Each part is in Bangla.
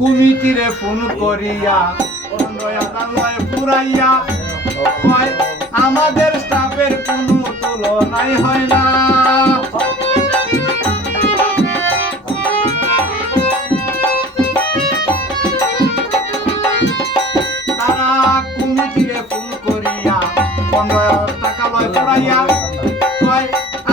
কমিটিরে ফোন করিয়া পুরাইয়া আমাদের স্টাফের কোনো তুলনাই হয় না ফোন করিয়া টাকা লয় পড়াইয়া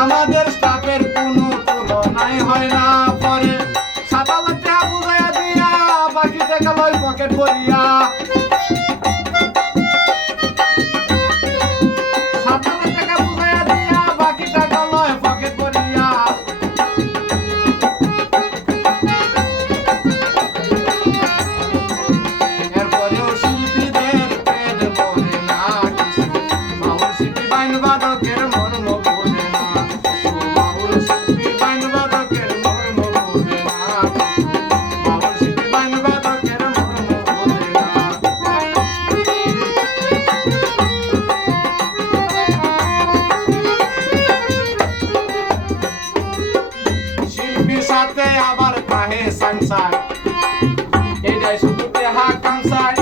আমাদের স্টাফের কোনো তুলনাই হয় না। সাথে আবার কাহে সংসার। এটাই শুধু দেহা কামসার।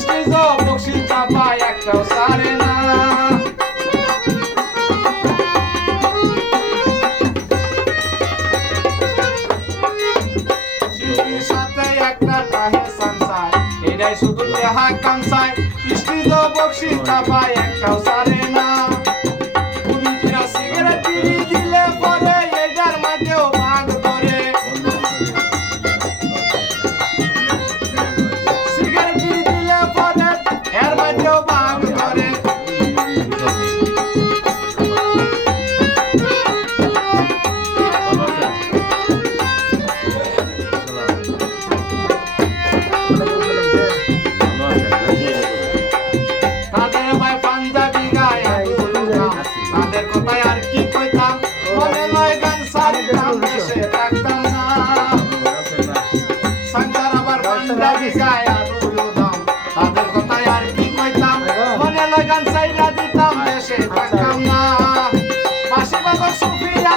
স্টেজ বক্সি চাপা একটাও সারে না। শুধু দেহা কামসার স্টেজ বক্সি চাপা এক সারে।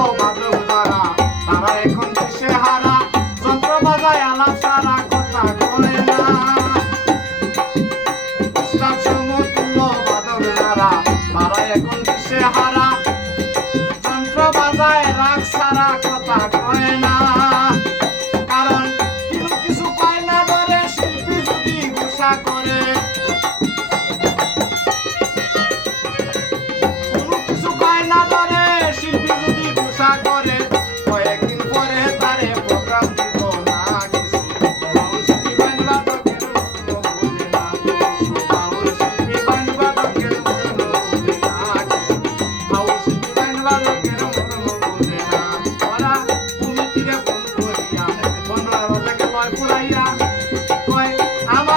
যারা তারা তারা এখন দেশে হারা। যন্ত্র সারা কথা কয় না।